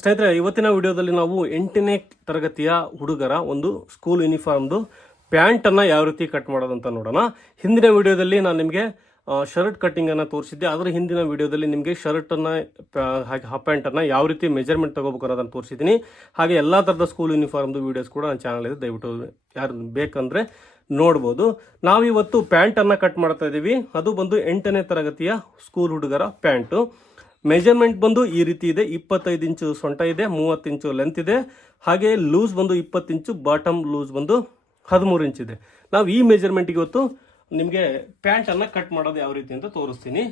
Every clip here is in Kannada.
ಸ್ನೇಹಿತರೆ, ಇವತ್ತಿನ ವಿಡಿಯೋದಲ್ಲಿ ನಾವು 8ನೇ ತರಗತಿಯ ಹುಡುಗರ ಒಂದು ಸ್ಕೂಲ್ ಯೂನಿಫಾರ್ಮ್ದು ಪ್ಯಾಂಟನ್ನು ಯಾವ ರೀತಿ ಕಟ್ ಮಾಡೋದಂತ ನೋಡೋಣ. ಹಿಂದಿನ ವಿಡಿಯೋದಲ್ಲಿ ನಾನು ನಿಮಗೆ ಶರ್ಟ್ ಕಟ್ಟಿಂಗನ್ನು ತೋರಿಸಿದ್ದೆ. ಅದರ ಹಿಂದಿನ ವಿಡಿಯೋದಲ್ಲಿ ನಿಮಗೆ ಶರ್ಟನ್ನು ಹಾಗೆ ಹಾಫ್ ಪ್ಯಾಂಟನ್ನು ಯಾವ ರೀತಿ ಮೆಜರ್ಮೆಂಟ್ ತಗೋಬೇಕು ಅನ್ನೋದನ್ನು ತೋರಿಸಿದ್ದೀನಿ. ಹಾಗೆ ಎಲ್ಲ ಥರದ ಸ್ಕೂಲ್ ಯೂನಿಫಾರ್ಮ್ದು ವೀಡಿಯೋಸ್ ಕೂಡ ನನ್ನ ಚಾನಲ್ ಇದೆ, ದಯವಿಟ್ಟು ಯಾರು ಬೇಕಂದರೆ ನೋಡ್ಬೋದು. ನಾವಿವತ್ತು ಪ್ಯಾಂಟನ್ನು ಕಟ್ ಮಾಡ್ತಾ ಇದ್ದೀವಿ. ಅದು ಬಂದು 8ನೇ ತರಗತಿಯ ಸ್ಕೂಲ್ ಹುಡುಗರ ಪ್ಯಾಂಟು. ಮೆಜರ್ಮೆಂಟ್ ಬಂದು ಈ ರೀತಿ ಇದೆ. 25 ಇಂಚು ಸೊಂಟ ಇದೆ, 30 ಇಂಚು ಲೆಂತ್ ಇದೆ. ಹಾಗೆ ಲೂಸ್ ಬಂದು 20 ಇಂಚು, ಬಾಟಮ್ ಲೂಸ್ ಬಂದು 13 ಇಂಚ್ ಇದೆ. ನಾವು ಈ ಮೆಜರ್ಮೆಂಟ್ಗೆ ಇವತ್ತು ನಿಮಗೆ ಪ್ಯಾಂಟನ್ನು ಕಟ್ ಮಾಡೋದು ಯಾವ ರೀತಿ ಅಂತ ತೋರಿಸ್ತೀನಿ.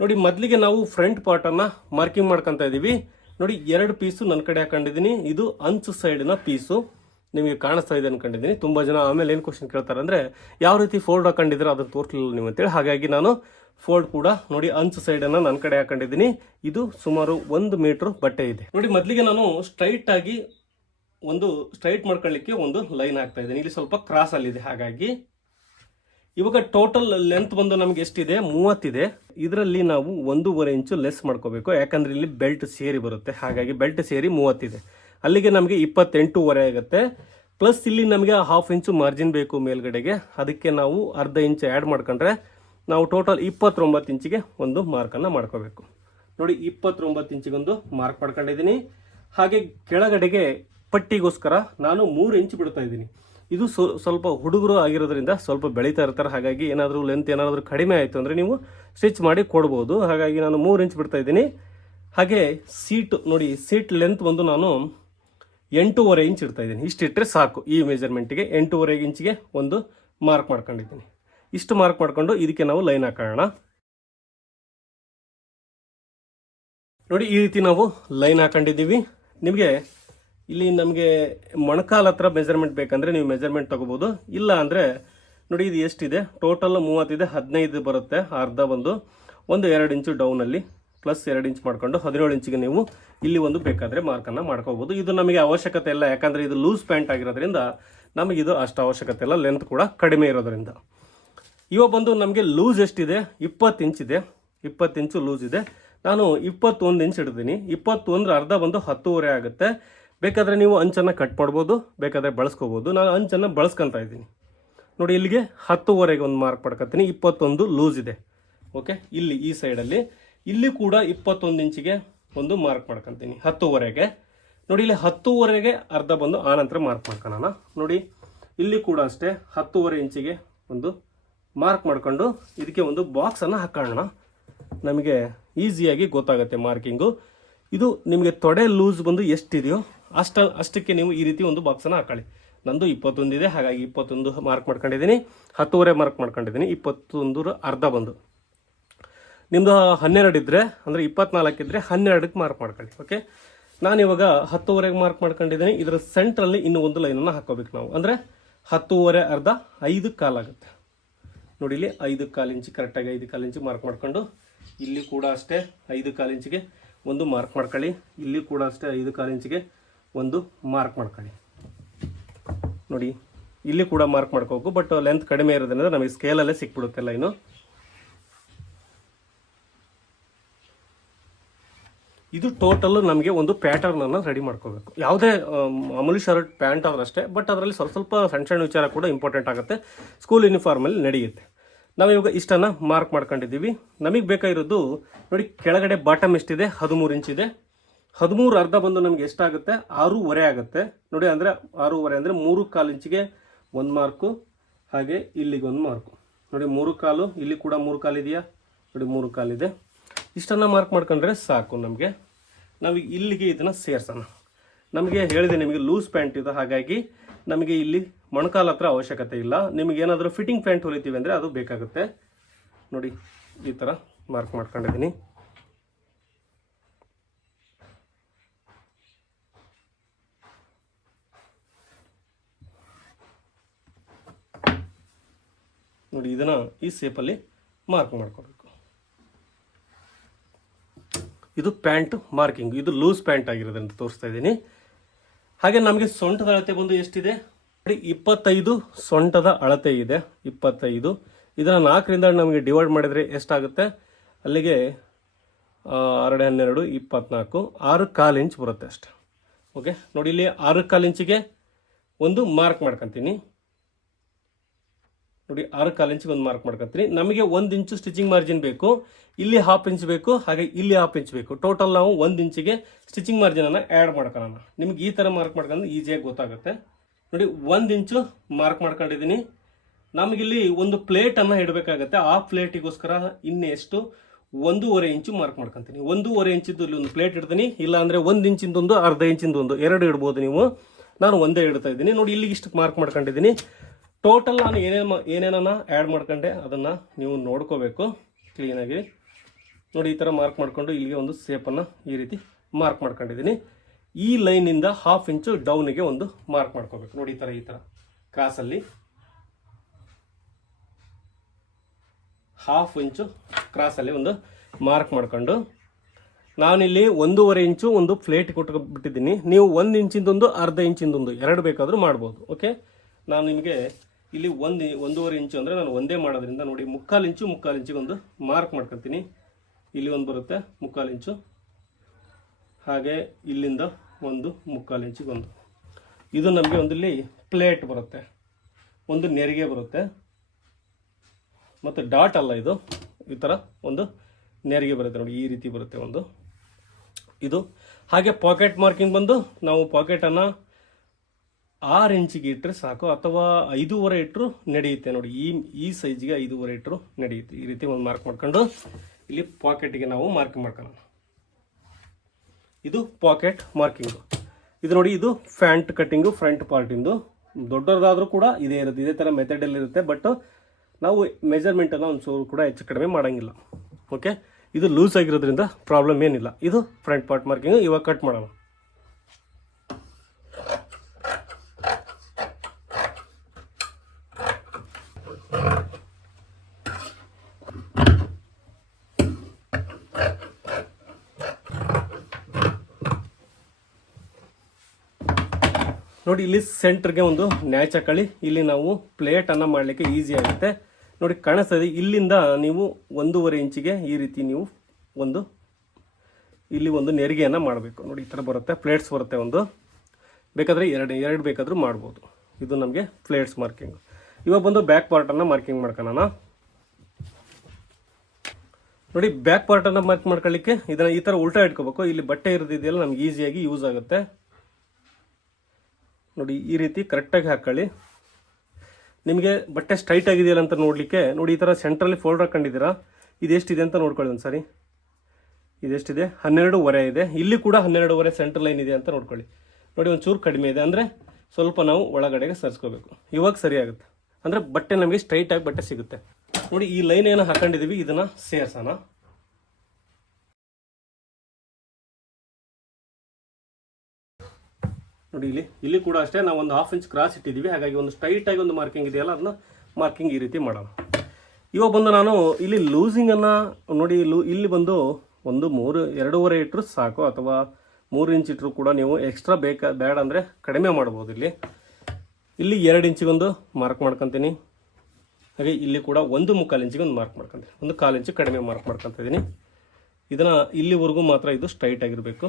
ನೋಡಿ, ಮೊದಲಿಗೆ ನಾವು ಫ್ರಂಟ್ ಪಾರ್ಟನ್ನು ಮಾರ್ಕಿಂಗ್ ಮಾಡ್ಕೊತಾ ಇದ್ದೀವಿ. ನೋಡಿ, 2 ಪೀಸು ನನ್ನ ಕಡೆ ಹಾಕೊಂಡಿದ್ದೀನಿ. ಇದು ಅಂಚು ಸೈಡಿನ ಪೀಸು ನಿಮಗೆ ಕಾಣಿಸ್ತಾ ಇದೆ ಅನ್ಕೊಂಡಿದ್ದೀನಿ. ತುಂಬ ಜನ ಆಮೇಲೆ ಏನು ಕ್ವಶನ್ ಕೇಳ್ತಾರೆ ಅಂದರೆ, ಯಾವ ರೀತಿ ಫೋಲ್ಡ್ ಹಾಕೊಂಡಿದ್ರೆ ಅದನ್ನು ತೋರಿಸಲಿಲ್ಲ ನೀವು ಅಂತೇಳಿ. ಹಾಗಾಗಿ ನಾನು ಫೋಲ್ಡ್ ಕೂಡ ನೋಡಿ ಅಂಚು ಸೈಡನ್ನು ನನ್ನ ಕಡೆ ಹಾಕೊಂಡಿದ್ದೀನಿ. ಇದು ಸುಮಾರು 1 ಮೀಟರ್ ಬಟ್ಟೆ ಇದೆ. ನೋಡಿ, ಮೊದಲಿಗೆ ನಾನು ಸ್ಟ್ರೈಟ್ ಮಾಡ್ಕೊಳ್ಳಿಕ್ಕೆ ಒಂದು ಲೈನ್ ಹಾಕ್ತಾ ಇದ್ದೀನಿ. ಇಲ್ಲಿ ಸ್ವಲ್ಪ ಕ್ರಾಸ್ ಅಲ್ಲಿದೆ. ಹಾಗಾಗಿ ಇವಾಗ ಟೋಟಲ್ ಲೆಂತ್ ಬಂದು ನಮಗೆ ಎಷ್ಟಿದೆ? 30 ಇದೆ. ಇದರಲ್ಲಿ ನಾವು 1.5 ಇಂಚು ಲೆಸ್ ಮಾಡ್ಕೋಬೇಕು, ಯಾಕಂದ್ರೆ ಇಲ್ಲಿ ಬೆಲ್ಟ್ ಸೇರಿ ಬರುತ್ತೆ. ಹಾಗಾಗಿ ಬೆಲ್ಟ್ ಸೇರಿ 30 ಇದೆ. ಅಲ್ಲಿಗೆ ನಮಗೆ 28.5 ಆಗುತ್ತೆ. ಪ್ಲಸ್ ಇಲ್ಲಿ ನಮಗೆ 1/2 ಇಂಚು ಮಾರ್ಜಿನ್ ಬೇಕು ಮೇಲ್ಗಡೆಗೆ. ಅದಕ್ಕೆ ನಾವು ಅರ್ಧ ಇಂಚು ಆ್ಯಡ್ ಮಾಡ್ಕೊಂಡ್ರೆ ನಾವು ಟೋಟಲ್ 29 ಇಂಚಿಗೆ ಒಂದು ಮಾರ್ಕನ್ನು ಮಾಡ್ಕೋಬೇಕು. ನೋಡಿ, 29 ಇಂಚಿಗೆ ಒಂದು ಮಾರ್ಕ್ ಮಾಡ್ಕೊಂಡಿದ್ದೀನಿ. ಹಾಗೆ ಕೆಳಗಡೆಗೆ ಪಟ್ಟಿಗೋಸ್ಕರ ನಾನು 3 ಇಂಚು ಬಿಡ್ತಾ ಇದ್ದೀನಿ. ಇದು ಸ್ವಲ್ಪ ಹುಡುಗರು ಆಗಿರೋದ್ರಿಂದ ಸ್ವಲ್ಪ ಬೆಳೀತಾ ಇರ್ತಾರೆ. ಹಾಗಾಗಿ ಏನಾದರೂ ಲೆಂತ್ ಏನಾದರೂ ಕಡಿಮೆ ಆಯಿತು ಅಂದರೆ ನೀವು ಸ್ಟಿಚ್ ಮಾಡಿ ಕೊಡ್ಬೋದು. ಹಾಗಾಗಿ ನಾನು 3 ಇಂಚ್ ಬಿಡ್ತಾ ಇದ್ದೀನಿ. ಹಾಗೆ ನೋಡಿ, ಸೀಟ್ ಲೆಂತ್ ಬಂದು ನಾನು 8.5 ಇಂಚ್ ಇಡ್ತಾ ಇದ್ದೀನಿ. ಇಷ್ಟಿಟ್ಟರೆ ಸಾಕು. ಈ ಮೆಜರ್ಮೆಂಟಿಗೆ 8.5 ಇಂಚಿಗೆ ಒಂದು ಮಾರ್ಕ್ ಮಾಡ್ಕೊಂಡಿದ್ದೀನಿ. ಇಷ್ಟು ಮಾರ್ಕ್ ಮಾಡ್ಕೊಂಡು ಇದಕ್ಕೆ ನಾವು ಲೈನ್ ಹಾಕೋಣ. ನೋಡಿ, ಈ ರೀತಿ ನಾವು ಲೈನ್ ಹಾಕೊಂಡಿದ್ದೀವಿ. ನಿಮಗೆ ಇಲ್ಲಿ ನಮಗೆ ಮೊಣಕಾಲ ಹತ್ರ ಮೆಜರ್ಮೆಂಟ್ ಬೇಕಂದರೆ ನೀವು ಮೆಜರ್ಮೆಂಟ್ ತಗೋಬೋದು. ಇಲ್ಲ ಅಂದರೆ ನೋಡಿ, ಇದು ಎಷ್ಟಿದೆ? ಟೋಟಲ್ 30 ಇದೆ, 15 ಬರುತ್ತೆ. ಅರ್ಧ ಬಂದು 2 ಇಂಚು ಡೌನಲ್ಲಿ ಪ್ಲಸ್ 2 ಇಂಚ್ ಮಾಡ್ಕೊಂಡು 17 ಇಂಚಿಗೆ ನೀವು ಇಲ್ಲಿ ಒಂದು ಬೇಕಾದರೆ ಮಾರ್ಕನ್ನು ಮಾಡ್ಕೋಬೋದು. ಇದು ನಮಗೆ ಅವಶ್ಯಕತೆ ಇಲ್ಲ, ಯಾಕಂದರೆ ಇದು ಲೂಸ್ ಪ್ಯಾಂಟ್ ಆಗಿರೋದ್ರಿಂದ ನಮಗಿದು ಅಷ್ಟು ಅವಶ್ಯಕತೆ ಇಲ್ಲ, ಲೆಂತ್ ಕೂಡ ಕಡಿಮೆ ಇರೋದ್ರಿಂದ. ಇವಾಗ ಬಂದು ನಮಗೆ ಲೂಸ್ ಎಷ್ಟಿದೆ? 20 ಇಂಚ್ ಇದೆ. 20 ಇಂಚು ಲೂಸ್ ಇದೆ. ನಾನು 21 ಇಂಚ್ ಇಡ್ತೀನಿ. 21 ಅರ್ಧ ಬಂದು 10.5 ಆಗುತ್ತೆ. ಬೇಕಾದರೆ ನೀವು ಅಂಚನ್ನು ಕಟ್ ಮಾಡ್ಬೋದು, ಬೇಕಾದರೆ ಬಳಸ್ಕೋಬೋದು. ನಾನು ಅಂಚನ್ನು ಬಳಸ್ಕೊತಾ ಇದ್ದೀನಿ. ನೋಡಿ, ಇಲ್ಲಿಗೆ 10.5ಗೆ ಒಂದು ಮಾರ್ಕ್ ಮಾಡ್ಕೊತೀನಿ. 21 ಲೂಸ್ ಇದೆ. ಓಕೆ, ಇಲ್ಲಿ ಈ ಸೈಡಲ್ಲಿ ಇಲ್ಲಿ ಕೂಡ 21 ಇಂಚಿಗೆ ಒಂದು ಮಾರ್ಕ್ ಮಾಡ್ಕೊತೀನಿ 10.5ಗೆ. ನೋಡಿ, ಇಲ್ಲಿ 10.5ಗೆ ಅರ್ಧ ಬಂದು ಆನಂತರ ಮಾರ್ಕ್ ಮಾಡ್ಕೊಳ್ಳೋಣ. ನೋಡಿ, ಇಲ್ಲಿ ಕೂಡ ಅಷ್ಟೇ 10.5 ಇಂಚಿಗೆ ಒಂದು ಮಾರ್ಕ್ ಮಾಡ್ಕೊಂಡು ಇದಕ್ಕೆ ಒಂದು ಬಾಕ್ಸನ್ನು ಹಾಕೋಣ. ನಮಗೆ ಈಸಿಯಾಗಿ ಗೊತ್ತಾಗುತ್ತೆ ಮಾರ್ಕಿಂಗು. ಇದು ನಿಮಗೆ ತೊಡೆ ಲೂಸ್ ಬಂದು ಎಷ್ಟಿದೆಯೋ ಅಷ್ಟಕ್ಕೆ ನೀವು ಈ ರೀತಿ ಒಂದು ಬಾಕ್ಸನ್ನು ಹಾಕೊಳ್ಳಿ. ನಂದು 21 ಇದೆ, ಹಾಗಾಗಿ 21 ಮಾರ್ಕ್ ಮಾಡ್ಕೊಂಡಿದ್ದೀನಿ. 10.5 ಮಾರ್ಕ್ ಮಾಡ್ಕೊಂಡಿದ್ದೀನಿ. 21 ಅರ್ಧ ಬಂದು ನಿಮ್ಮದು 12 ಇದ್ದರೆ ಅಂದರೆ 24 ಇದ್ದರೆ 12ಕ್ಕೆ ಮಾರ್ಕ್ ಮಾಡ್ಕೊಳ್ಳಿ. ಓಕೆ, ನಾನಿವಾಗ 10.5ಗೆ ಮಾರ್ಕ್ ಮಾಡ್ಕೊಂಡಿದ್ದೀನಿ. ಇದರ ಸೆಂಟ್ರಲ್ಲಿ ಇನ್ನೂ ಒಂದು ಲೈನನ್ನು ಹಾಕೋಬೇಕು ನಾವು. ಅಂದರೆ 10.5 ಅರ್ಧ 5.25 ಆಗುತ್ತೆ. ನೋಡಿ, ಇಲ್ಲಿ 5.25 ಇಂಚು ಕರೆಕ್ಟಾಗಿ 5.25 ಇಂಚು ಮಾರ್ಕ್ ಮಾಡ್ಕೊಂಡು ಇಲ್ಲಿ ಕೂಡ ಅಷ್ಟೇ 5.25 ಇಂಚಿಗೆ ಒಂದು ಮಾರ್ಕ್ ಮಾಡ್ಕೊಳ್ಳಿ. ಇಲ್ಲಿ ಕೂಡ ಅಷ್ಟೇ 5.25 ಇಂಚಿಗೆ ಒಂದು ಮಾರ್ಕ್ ಮಾಡ್ಕೊಳ್ಳಿ. ನೋಡಿ, ಇಲ್ಲಿ ಕೂಡ ಮಾರ್ಕ್ ಮಾಡ್ಕೋಬೇಕು, ಬಟ್ ಲೆಂತ್ ಕಡಿಮೆ ಇರೋದ್ರಿಂದ ನಮಗೆ ಸ್ಕೇಲಲ್ಲೇ ಸಿಕ್ಬಿಡುತ್ತೆ ಲೈನು. ಇದು ಟೋಟಲ್ ನಮಗೆ ಒಂದು ಪ್ಯಾಟರ್ನನ್ನು ರೆಡಿ ಮಾಡ್ಕೋಬೇಕು. ಯಾವುದೇ ಮಾಮೂಲಿ ಶರ್ಟ್ ಪ್ಯಾಂಟ್ ಆದ್ರಷ್ಟೇ, ಬಟ್ ಅದರಲ್ಲಿ ಸ್ವಲ್ಪ ಸಣ್ಣ ವಿಚಾರ ಕೂಡ ಇಂಪಾರ್ಟೆಂಟ್ ಆಗುತ್ತೆ. ಸ್ಕೂಲ್ ಯೂನಿಫಾರ್ಮಲ್ಲಿ ನಡೆಯುತ್ತೆ. ನಾವು ಇವಾಗ ಇಷ್ಟನ್ನು ಮಾರ್ಕ್ ಮಾಡ್ಕೊಂಡಿದ್ದೀವಿ. ನಮಗೆ ಬೇಕಾಗಿರೋದು ನೋಡಿ, ಕೆಳಗಡೆ ಬಾಟಮ್ ಎಷ್ಟಿದೆ? 13 ಇಂಚ್ ಇದೆ. 13 ಅರ್ಧ ಬಂದು ನಮಗೆ ಎಷ್ಟಾಗುತ್ತೆ? 6.5 ಆಗುತ್ತೆ. ನೋಡಿ, ಅಂದರೆ 6.5 ಅಂದರೆ 3.25 ಇಂಚಿಗೆ ಒಂದು ಮಾರ್ಕು. ಹಾಗೆ ಇಲ್ಲಿಗೆ ಒಂದು ಮಾರ್ಕು. ನೋಡಿ, 3.25. ಇಲ್ಲಿ ಕೂಡ 3.25 ಇದೆಯಾ? ನೋಡಿ, 3.25 ಇದೆ. ಇಷ್ಟನ್ನು ಮಾರ್ಕ್ ಮಾಡ್ಕೊಂಡ್ರೆ ಸಾಕು ನಮಗೆ. ನಾವು ಇಲ್ಲಿಗೆ ಇದನ್ನು ಸೇರ್ಸೋಣ. ನಮಗೆ ಹೇಳಿದೆ ನಿಮಗೆ ಲೂಸ್ ಪ್ಯಾಂಟ್ ಇದೆ, ಹಾಗಾಗಿ ನಮಗೆ ಇಲ್ಲಿ ಮೊಣಕಾಲ ಹತ್ರ ಅವಶ್ಯಕತೆ ಇಲ್ಲ. ನಿಮಗೆ ಏನಾದರೂ ಫಿಟ್ಟಿಂಗ್ ಪ್ಯಾಂಟ್ ಹೊಲಿತೀವಿ ಅಂದರೆ ಅದು ಬೇಕಾಗುತ್ತೆ. ನೋಡಿ, ಈ ಥರ ಮಾರ್ಕ್ ಮಾಡ್ಕೊಂಡಿದ್ದೀನಿ. ನೋಡಿ, ಇದನ್ನು ಈ ಶೇಪಲ್ಲಿ ಮಾರ್ಕ್ ಮಾಡ್ಕೋಬೇಕು. ಇದು ಪ್ಯಾಂಟ್ ಮಾರ್ಕಿಂಗ್. ಇದು ಲೂಸ್ ಪ್ಯಾಂಟ್ ಆಗಿರೋದ್ರಿಂದ ತೋರಿಸ್ತಾ ಇದ್ದೀನಿ. ಹಾಗೆ ನಮಗೆ ಸೊಂಟದ ಅಳತೆ ಬಂದು ಎಷ್ಟಿದೆ? ನೋಡಿ, 25 ಸೊಂಟದ ಅಳತೆ ಇದೆ. 25 ಇದನ್ನು 4ರಿಂದ ನಮಗೆ ಡಿವೈಡ್ ಮಾಡಿದರೆ ಎಷ್ಟಾಗುತ್ತೆ? ಅಲ್ಲಿಗೆ 6 12 24 6 ಇಂಚ್ ಬರುತ್ತೆ ಅಷ್ಟೆ. ಓಕೆ, ನೋಡಿ ಇಲ್ಲಿ 6 ಇಂಚಿಗೆ ಒಂದು ಮಾರ್ಕ್ ಮಾಡ್ಕೊತೀನಿ. ನೋಡಿ 6 ಇಂಚಿಗೆ ಒಂದು ಮಾರ್ಕ್ ಮಾಡ್ಕೊತೀನಿ. ನಮಗೆ 1 ಇಂಚು ಸ್ಟಿಚಿಂಗ್ ಮಾರ್ಜಿನ್ ಬೇಕು, ಇಲ್ಲಿ 1/2 ಇಂಚ್ ಬೇಕು, ಹಾಗೆ ಇಲ್ಲಿ 1/2 ಇಂಚ್ ಬೇಕು. ಟೋಟಲ್ ನಾವು 1 ಇಂಚಿಗೆ ಸ್ಟಿಚಿಂಗ್ ಮಾರ್ಜಿನನ್ನು ಆ್ಯಡ್ ಮಾಡ್ಕೊಳ್ಳೋಣ. ನಿಮ್ಗೆ ಈ ಥರ ಮಾರ್ಕ್ ಮಾಡ್ಕೊಂಡು ಈಸಿಯಾಗಿ ಗೊತ್ತಾಗುತ್ತೆ. ನೋಡಿ 1 ಇಂಚು ಮಾರ್ಕ್ ಮಾಡ್ಕೊಂಡಿದ್ದೀನಿ. ನಮಗಿಲ್ಲಿ ಒಂದು ಪ್ಲೇಟನ್ನು ಇಡಬೇಕಾಗತ್ತೆ. ಆ ಪ್ಲೇಟಿಗೋಸ್ಕರ ಇನ್ನೆಷ್ಟು 1.5 ಇಂಚು ಮಾರ್ಕ್ ಮಾಡ್ಕೊತೀನಿ. 1.5 ಇಂಚಿದ್ದು ಇಲ್ಲಿ ಒಂದು ಪ್ಲೇಟ್ ಇಡ್ತೀನಿ. ಇಲ್ಲ ಅಂದರೆ 1 ಇಂಚಿಂದೊಂದು, ಅರ್ಧ ಇಂಚಿಂದೊಂದು, 2 ಇಡ್ಬೋದು ನೀವು. ನಾನು ಒಂದೇ ಇಡ್ತಾ ಇದ್ದೀನಿ. ನೋಡಿ ಇಲ್ಲಿಗೆ ಇಷ್ಟು ಮಾರ್ಕ್ ಮಾಡ್ಕೊಂಡಿದ್ದೀನಿ. ಟೋಟಲ್ ನಾನು ಏನೇನನ್ನ ಆ್ಯಡ್ ಮಾಡ್ಕೊಂಡೆ ಅದನ್ನು ನೀವು ನೋಡ್ಕೋಬೇಕು ಕ್ಲೀನಾಗಿ. ನೋಡಿ ಈ ಥರ ಮಾರ್ಕ್ ಮಾಡಿಕೊಂಡು ಇಲ್ಲಿಗೆ ಒಂದು ಸೇಪನ್ನು ಈ ರೀತಿ ಮಾರ್ಕ್ ಮಾಡ್ಕೊಂಡಿದ್ದೀನಿ. ಈ ಲೈನಿಂದ 1/2 ಇಂಚು ಡೌನಿಗೆ ಒಂದು ಮಾರ್ಕ್ ಮಾಡ್ಕೋಬೇಕು. ನೋಡಿ ಈ ಥರ ಕ್ರಾಸಲ್ಲಿ 1/2 ಇಂಚು ಕ್ರಾಸಲ್ಲಿ ಒಂದು ಮಾರ್ಕ್ ಮಾಡ್ಕೊಂಡು ನಾನಿಲ್ಲಿ 1.5 ಇಂಚು ಒಂದು ಪ್ಲೇಟ್ ಕೊಟ್ಬಿಟ್ಟಿದ್ದೀನಿ. ನೀವು 1 ಇಂಚಿಂದೊಂದು, ಅರ್ಧ ಇಂಚಿಂದೊಂದು, 2 ಬೇಕಾದರೂ ಮಾಡ್ಬೋದು. ಓಕೆ, ನಾನು ನಿಮಗೆ ಇಲ್ಲಿ 1.5 ಇಂಚು ಅಂದರೆ ನಾನು ಒಂದೇ ಮಾಡೋದ್ರಿಂದ ನೋಡಿ 3/4 ಇಂಚಿಗೆ ಒಂದು ಮಾರ್ಕ್ ಮಾಡ್ಕೊತೀನಿ. ಇಲ್ಲಿ ಒಂದು ಬರುತ್ತೆ 3/4 ಇಂಚು, ಹಾಗೆ ಇಲ್ಲಿಂದ ಒಂದು 3/4 ಇಂಚಿಗೆ ಒಂದು. ಇದು ನಮಗೆ ಒಂದು ಇಲ್ಲಿ ಪ್ಲೇಟ್ ಬರುತ್ತೆ, ಒಂದು ನೆರಿಗೆ ಬರುತ್ತೆ, ಮತ್ತು ಡಾಟ್ ಅಲ್ಲ ಇದು, ಈ ಥರ ಒಂದು ನೆರಿಗೆ ಬರುತ್ತೆ. ನೋಡಿ ಈ ರೀತಿ ಬರುತ್ತೆ ಒಂದು ಇದು. ಹಾಗೆ ಪಾಕೆಟ್ ಮಾರ್ಕಿಂಗ್ ಬಂದು ನಾವು ಪಾಕೆಟನ್ನು 6 ಇಂಚಿಗೆ ಇಟ್ಟರೆ ಸಾಕು, ಅಥವಾ 5.5 ಇಟ್ಟರು ನಡೆಯುತ್ತೆ. ನೋಡಿ ಈ ಸೈಜ್ಗೆ 5.5 ಇಟ್ಟರು ನಡೆಯುತ್ತೆ. ಈ ರೀತಿ ಒಂದು ಮಾರ್ಕ್ ಮಾಡ್ಕೊಂಡು ಇಲ್ಲಿ ಪಾಕೆಟ್ಗೆ ನಾವು ಮಾರ್ಕಿಂಗ್ ಮಾಡ್ಕೊಳ್ಳೋಣ. ಇದು ಪಾಕೆಟ್ ಮಾರ್ಕಿಂಗು. ಇದು ನೋಡಿ, ಇದು ಫ್ಯಾಂಟ್ ಕಟ್ಟಿಂಗು, ಫ್ರಂಟ್ ಪಾರ್ಟಿಂದು. ದೊಡ್ಡದಾದರೂ ಕೂಡ ಇದೇ ಇರುತ್ತೆ, ಇದೇ ಥರ ಮೆಥಡಲ್ಲಿ ಇರುತ್ತೆ. ಬಟ್ ನಾವು ಮೆಜರ್ಮೆಂಟನ್ನು ಒಂದು ಚೂರು ಕೂಡ ಹೆಚ್ಚು ಕಡಿಮೆ ಮಾಡೋಂಗಿಲ್ಲ. ಓಕೆ, ಇದು ಲೂಸ್ ಆಗಿರೋದ್ರಿಂದ ಪ್ರಾಬ್ಲಮ್ ಏನಿಲ್ಲ. ಇದು ಫ್ರಂಟ್ ಪಾರ್ಟ್ ಮಾರ್ಕಿಂಗು. ಇವಾಗ ಕಟ್ ಮಾಡೋಣ. ನೋಡಿ ಇಲ್ಲಿ ಸೆಂಟ್ರಿಗೆ ಒಂದು ನ್ಯಾಚ್ ಹಾಕೊಳ್ಳಿ. ಇಲ್ಲಿ ನಾವು ಪ್ಲೇಟನ್ನು ಮಾಡಲಿಕ್ಕೆ ಈಸಿ ಆಗುತ್ತೆ. ನೋಡಿ ಕಾಣಿಸ್ತದೆ, ಇಲ್ಲಿಂದ ನೀವು 1.5 ಇಂಚಿಗೆ ಈ ರೀತಿ ನೀವು ಇಲ್ಲಿ ಒಂದು ನೆರಿಗೆಯನ್ನು ಮಾಡಬೇಕು. ನೋಡಿ ಈ ಥರ ಬರುತ್ತೆ, ಪ್ಲೇಟ್ಸ್ ಬರುತ್ತೆ. ಒಂದು ಬೇಕಾದರೆ ಎರಡು ಬೇಕಾದರೂ ಮಾಡ್ಬೋದು. ಇದು ನಮಗೆ ಪ್ಲೇಟ್ಸ್ ಮಾರ್ಕಿಂಗ್. ಇವಾಗ ಬಂದು ಬ್ಯಾಕ್ ಪಾರ್ಟನ್ನು ಮಾರ್ಕಿಂಗ್ ಮಾಡ್ಕೊಳ್ಳೋಣ. ನೋಡಿ ಬ್ಯಾಕ್ ಪಾರ್ಟನ್ನು ಮಾರ್ಕ್ ಮಾಡ್ಕೊಳ್ಳಿಕ್ಕೆ ಇದನ್ನು ಈ ಥರ ಉಲ್ಟಾ ಇಟ್ಕೋಬೇಕು. ಇಲ್ಲಿ ಬಟ್ಟೆ ಇರೋದಿದೆಯಲ್ಲ, ನಮ್ಗೆ ಈಸಿಯಾಗಿ ಯೂಸ್ ಆಗುತ್ತೆ. ನೋಡಿ ಈ ರೀತಿ ಕರೆಕ್ಟಾಗಿ ಹಾಕೊಳ್ಳಿ. ನಿಮಗೆ ಬಟ್ಟೆ ಸ್ಟ್ರೈಟ್ ಆಗಿದೆಯಲ್ಲ ಅಂತ ನೋಡಲಿಕ್ಕೆ ನೋಡಿ ಈ ಥರ ಸೆಂಟ್ರಲ್ಲಿ ಫೋಲ್ಡ್ ಹಾಕೊಂಡಿದ್ದೀರಾ. ಇದೆಷ್ಟಿದೆ ಅಂತ ನೋಡ್ಕೊಳ್ಳಿ ಒಂದು ಸಾರಿ. ಇದೆಷ್ಟಿದೆ? 12.5 ಇದೆ. ಇಲ್ಲಿ ಕೂಡ 12.5 ಸೆಂಟರ್ ಲೈನ್ ಇದೆ ಅಂತ ನೋಡ್ಕೊಳ್ಳಿ. ನೋಡಿ ಒಂಚೂರು ಕಡಿಮೆ ಇದೆ ಅಂದರೆ ಸ್ವಲ್ಪ ನಾವು ಒಳಗಡೆಗೆ ಸರಿಸ್ಕೋಬೇಕು. ಇವಾಗ ಸರಿ ಆಗುತ್ತೆ, ಅಂದರೆ ಬಟ್ಟೆ ನಮಗೆ ಸ್ಟ್ರೈಟಾಗಿ ಬಟ್ಟೆ ಸಿಗುತ್ತೆ. ನೋಡಿ ಈ ಲೈನ್ ಏನು ಹಾಕೊಂಡಿದ್ದೀವಿ ಇದನ್ನು ಸೇರ್ಸೋಣ. ನೋಡಿ ಇಲ್ಲಿ ಕೂಡ ಅಷ್ಟೇ, ನಾವು ಒಂದು 1/2 ಇಂಚ್ ಕ್ರಾಸ್ ಇಟ್ಟಿದ್ದೀವಿ. ಹಾಗಾಗಿ ಒಂದು ಸ್ಟ್ರೈಟಾಗಿ ಒಂದು ಮಾರ್ಕಿಂಗ್ ಇದೆಯಲ್ಲ, ಅದನ್ನ ಮಾರ್ಕಿಂಗ್ ಈ ರೀತಿ ಮಾಡೋಣ. ಇವಾಗ ಬಂದು ನಾನು ಇಲ್ಲಿ ಲೂಸಿಂಗನ್ನು ನೋಡಿ, ಇಲ್ಲಿ ಬಂದು ಒಂದು 2.5 ಇಟ್ಟರು ಸಾಕು, ಅಥವಾ 3 ಇಂಚ್ ಇಟ್ಟರು ಕೂಡ ನೀವು ಎಕ್ಸ್ಟ್ರಾ ಬೇಡ ಅಂದರೆ ಕಡಿಮೆ ಮಾಡ್ಬೋದು. ಇಲ್ಲಿ 2 ಇಂಚಿಗೊಂದು ಮಾರ್ಕ್ ಮಾಡ್ಕೊತೀನಿ. ಹಾಗೆ ಇಲ್ಲಿ ಕೂಡ 1.25 ಇಂಚಿಗೆ ಒಂದು ಮಾರ್ಕ್ ಮಾಡ್ಕೊತೀನಿ. 1/4 ಇಂಚು ಕಡಿಮೆ ಮಾರ್ಕ್ ಮಾಡ್ಕೊತಿದ್ದೀನಿ. ಇದನ್ನು ಇಲ್ಲಿವರೆಗೂ ಮಾತ್ರ ಇದು ಸ್ಟ್ರೈಟ್ ಆಗಿರಬೇಕು.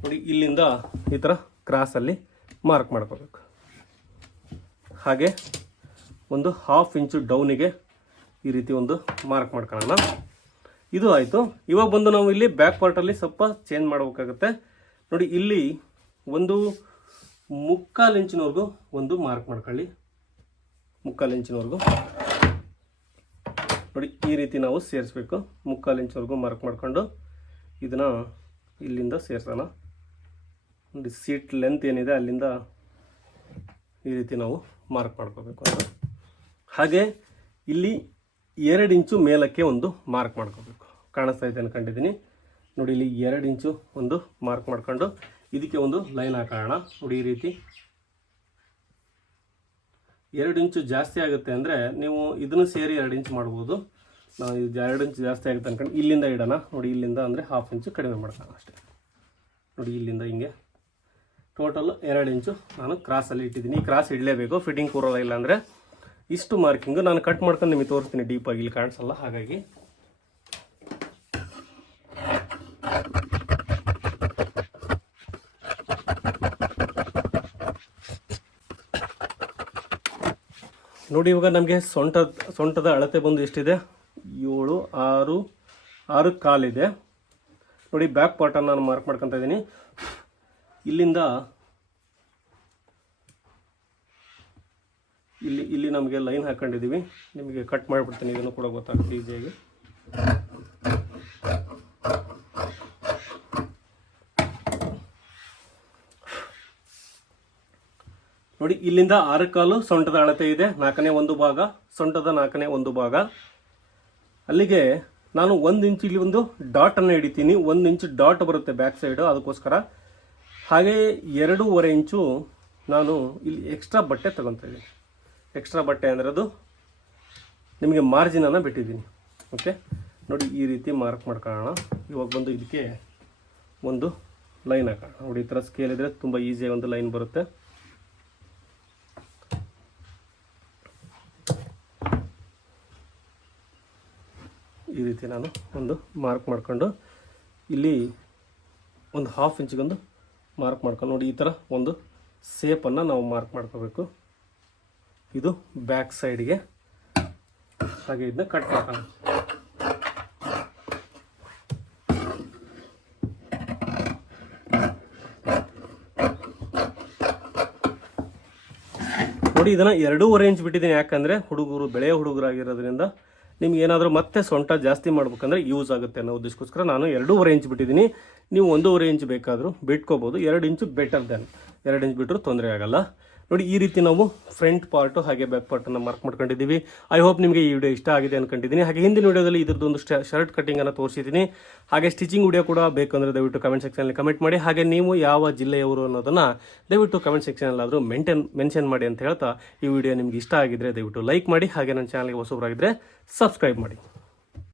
ನೋಡಿ ಇಲ್ಲಿಂದ ಈ ಥರ ಕ್ರಾಸಲ್ಲಿ ಮಾರ್ಕ್ ಮಾಡ್ಕೋಬೇಕು. ಹಾಗೆ ಒಂದು 1/2 ಇಂಚು ಡೌನಿಗೆ ಈ ರೀತಿ ಒಂದು ಮಾರ್ಕ್ ಮಾಡ್ಕೊಳ್ಳೋಣ. ಇದು ಆಯಿತು. ಇವಾಗ ಬಂದು ನಾವು ಇಲ್ಲಿ ಬ್ಯಾಕ್ ಪಾರ್ಟಲ್ಲಿ ಸ್ವಲ್ಪ ಚೇಂಜ್ ಮಾಡಬೇಕಾಗುತ್ತೆ. ನೋಡಿ ಇಲ್ಲಿ ಒಂದು 3/4 ಇಂಚಿನವರೆಗೂ ಒಂದು ಮಾರ್ಕ್ ಮಾಡ್ಕೊಳ್ಳಿ. 3/4 ಇಂಚಿನವರೆಗೂ ನೋಡಿ ಈ ರೀತಿ ನಾವು ಸೇರಿಸ್ಬೇಕು. 3/4 ಇಂಚ್ವರೆಗೂ ಮಾರ್ಕ್ ಮಾಡಿಕೊಂಡು ಇದನ್ನು ಇಲ್ಲಿಂದ ಸೇರಿಸೋಣ. ನೋಡಿ ಸೀಟ್ ಲೆಂತ್ ಏನಿದೆ ಅಲ್ಲಿಂದ ಈ ರೀತಿ ನಾವು ಮಾರ್ಕ್ ಮಾಡ್ಕೋಬೇಕು ಅಂತ. ಹಾಗೆ ಇಲ್ಲಿ 2 ಇಂಚು ಮೇಲಕ್ಕೆ ಒಂದು ಮಾರ್ಕ್ ಮಾಡ್ಕೋಬೇಕು. ಕಾಣಿಸ್ತಾ ಇದೆ ಅನ್ಕೊಂಡಿದ್ದೀನಿ. ನೋಡಿ ಇಲ್ಲಿ 2 ಇಂಚು ಒಂದು ಮಾರ್ಕ್ ಮಾಡ್ಕೊಂಡು ಇದಕ್ಕೆ ಒಂದು ಲೈನ್ ಹಾಕೋಣ. ನೋಡಿ ಈ ರೀತಿ 2 ಇಂಚು ಜಾಸ್ತಿ ಆಗುತ್ತೆ ಅಂದರೆ ನೀವು ಇದನ್ನು ಸೇರಿ 2 ಇಂಚ್ ಮಾಡ್ಬೋದು. ನಾವು ಇದು 2 ಇಂಚು ಜಾಸ್ತಿ ಆಗುತ್ತೆ ಅನ್ಕೊಂಡು ಇಲ್ಲಿಂದ ಇಡೋಣ. ನೋಡಿ ಇಲ್ಲಿಂದ ಅಂದರೆ 1/2 ಇಂಚು ಕಡಿಮೆ ಮಾಡ್ಕೋಣ ಅಷ್ಟೇ. ನೋಡಿ ಇಲ್ಲಿಂದ ಹಿಂಗೆ ಟೋಟಲ್ 2 ಇಂಚು ನಾನು ಕ್ರಾಸಲ್ಲಿ ಇಟ್ಟಿದ್ದೀನಿ. ಈ ಕ್ರಾಸ್ ಇಡಲೇಬೇಕು, ಫಿಟ್ಟಿಂಗ್ ಕೂರೋಲ್ಲ. ಇಲ್ಲ ಅಂದರೆ ಇಷ್ಟು ಮಾರ್ಕಿಂಗು ನಾನು ಕಟ್ ಮಾಡ್ಕೊಂಡು ನಿಮಗೆ ತೋರಿಸ್ತೀನಿ ಡೀಪಾಗಿ, ಇಲ್ಲಿ ಕಾಣಿಸಲ್ಲ. ಹಾಗಾಗಿ ನೋಡಿ ಇವಾಗ ನಮಗೆ ಸೊಂಟದ ಅಳತೆ ಬಂದು ಎಷ್ಟಿದೆ 6 ಕಾಲಿದೆ ನೋಡಿ. ಬ್ಯಾಕ್ ಪಾರ್ಟನ್ನು ನಾನು ಮಾರ್ಕ್ ಮಾಡ್ಕೊತಾ ಇದ್ದೀನಿ. ಇಲ್ಲಿಂದ ಇಲ್ಲಿ ನಮಗೆ ಲೈನ್ ಹಾಕೊಂಡಿದ್ದೀವಿ. ನಿಮಗೆ ಕಟ್ ಮಾಡಿಬಿಡ್ತೀನಿ, ಇದನ್ನು ಕೂಡ ಗೊತ್ತಾಗುತ್ತೆ ಈಸಿಯಾಗಿ. ನೋಡಿ ಇಲ್ಲಿಂದ 6 ಕಾಲು ಸೊಂಟದ ಅಳತೆ ಇದೆ, 4ನೇ 1 ಭಾಗ, ಸೊಂಟದ 4ನೇ 1 ಭಾಗ. ಅಲ್ಲಿಗೆ ನಾನು 1 ಇಂಚ್ ಇಲ್ಲಿ ಒಂದು ಡಾಟನ್ನು ಹಿಡಿತೀನಿ. 1 ಇಂಚ್ ಡಾಟ್ ಬರುತ್ತೆ ಬ್ಯಾಕ್ ಸೈಡು, ಅದಕ್ಕೋಸ್ಕರ. ಹಾಗೆ 2.5 ಇಂಚು ನಾನು ಇಲ್ಲಿ ಎಕ್ಸ್ಟ್ರಾ ಬಟ್ಟೆ ತಗೊತಾ ಇದ್ದೀನಿ. ಎಕ್ಸ್ಟ್ರಾ ಬಟ್ಟೆ ಅಂದರೆ ಅದು ನಿಮಗೆ ಮಾರ್ಜಿನನ್ನು ಬಿಟ್ಟಿದ್ದೀನಿ. ಓಕೆ, ನೋಡಿ ಈ ರೀತಿ ಮಾರ್ಕ್ ಮಾಡ್ಕೊಳ್ಳೋಣ. ಇವಾಗ ಬಂದು ಇದಕ್ಕೆ ಒಂದು ಲೈನ್ ಹಾಕೋಣ. ನೋಡಿ ಈ ಥರ ಸ್ಕೇಲ್ ಇದ್ದರೆ ತುಂಬ ಈಸಿಯಾಗಿ ಒಂದು ಲೈನ್ ಬರುತ್ತೆ. ಈ ರೀತಿ ನಾನು ಒಂದು ಮಾರ್ಕ್ ಮಾಡ್ಕೊಂಡು ಇಲ್ಲಿ ಒಂದು 1/2 ಇಂಚಿಗೊಂದು ಮಾರ್ಕ್ ಮಾಡ್ಕೊಂಡು ನೋಡಿ ಈ ಥರ ಒಂದು ಸೇಪನ್ನು ನಾವು ಮಾರ್ಕ್ ಮಾಡ್ಕೋಬೇಕು. ಇದು ಬ್ಯಾಕ್ ಸೈಡ್ಗೆ. ಹಾಗೆ ಇದನ್ನ ಕಟ್ ಮಾಡೋಣ. ನೋಡಿ ಇದನ್ನು 2.5 ಇಂಚ್ ಬಿಟ್ಟಿದ್ದೀನಿ. ಯಾಕಂದರೆ ಬೆಳೆಯ ಹುಡುಗರಾಗಿರೋದ್ರಿಂದ ನಿಮ್ಗೆ ಏನಾದರೂ ಮತ್ತೆ ಸೊಂಟ ಜಾಸ್ತಿ ಮಾಡ್ಬೇಕಂದ್ರೆ ಯೂಸ್ ಆಗುತ್ತೆ ಅನ್ನೋ ಉದ್ದೇಶಕ್ಕೋಸ್ಕರ ನಾನು 2.5 ಇಂಚ್ ಬಿಟ್ಟಿದ್ದೀನಿ. ನೀವು 1.5 ಇಂಚ್ ಬೇಕಾದರೂ ಬಿಟ್ಕೋಬೋದು. 2 ಇಂಚು ಬೆಟರ್ ದೆನ್. 2 ಇಂಚ್ ಬಿಟ್ಟರು ತೊಂದರೆ ಆಗಲ್ಲ. ನೋಡಿ ಈ ರೀತಿ ನಾವು ಫ್ರಂಟ್ ಪಾರ್ಟು ಹಾಗೆ ಬ್ಯಾಕ್ ಪಾರ್ಟನ್ನು ಮಾರ್ಕ್ ಮಾಡ್ಕೊಂಡಿದ್ದೀವಿ. ಐ ಹೋಪ್ ನಿಮಗೆ ಈ ವಿಡಿಯೋ ಇಷ್ಟ ಆಗಿದೆ ಅನ್ಕೊಂಡಿದ್ದೀನಿ. ಹಾಗೆ ಹಿಂದಿನ ವಿಡಿಯೋದಲ್ಲಿ ಇದ್ರದ್ದೊಂದು ಶರ್ಟ್ ಕಟ್ಟಿಂಗನ್ನು ತೋರಿಸಿದ್ದೀನಿ. ಹಾಗೆ ಸ್ಟಿಚಿಂಗ್ ವಿಡಿಯೋ ಕೂಡ ಬೇಕಂದರೆ ದಯವಿಟ್ಟು ಕಮೆಂಟ್ ಸೆಕ್ಷನಲ್ಲಿ ಕಮೆಂಟ್ ಮಾಡಿ. ಹಾಗೆ ನೀವು ಯಾವ ಜಿಲ್ಲೆಯವರು ಅನ್ನೋದನ್ನು ದಯವಿಟ್ಟು ಕಮೆಂಟ್ ಸೆಕ್ಷನಲ್ಲಾದರೂ ಮೆನ್ಷನ್ ಮಾಡಿ ಅಂತ ಹೇಳ್ತಾ, ಈ ವಿಡಿಯೋ ನಿಮ್ಗೆ ಇಷ್ಟ ಆಗಿದ್ರೆ ದಯವಿಟ್ಟು ಲೈಕ್ ಮಾಡಿ. ಹಾಗೆ ನನ್ನ ಚಾನಲ್ಗೆ ಹೊಸಬರಾಗಿದ್ದರೆ ಸಬ್ಸ್ಕ್ರೈಬ್ ಮಾಡಿ.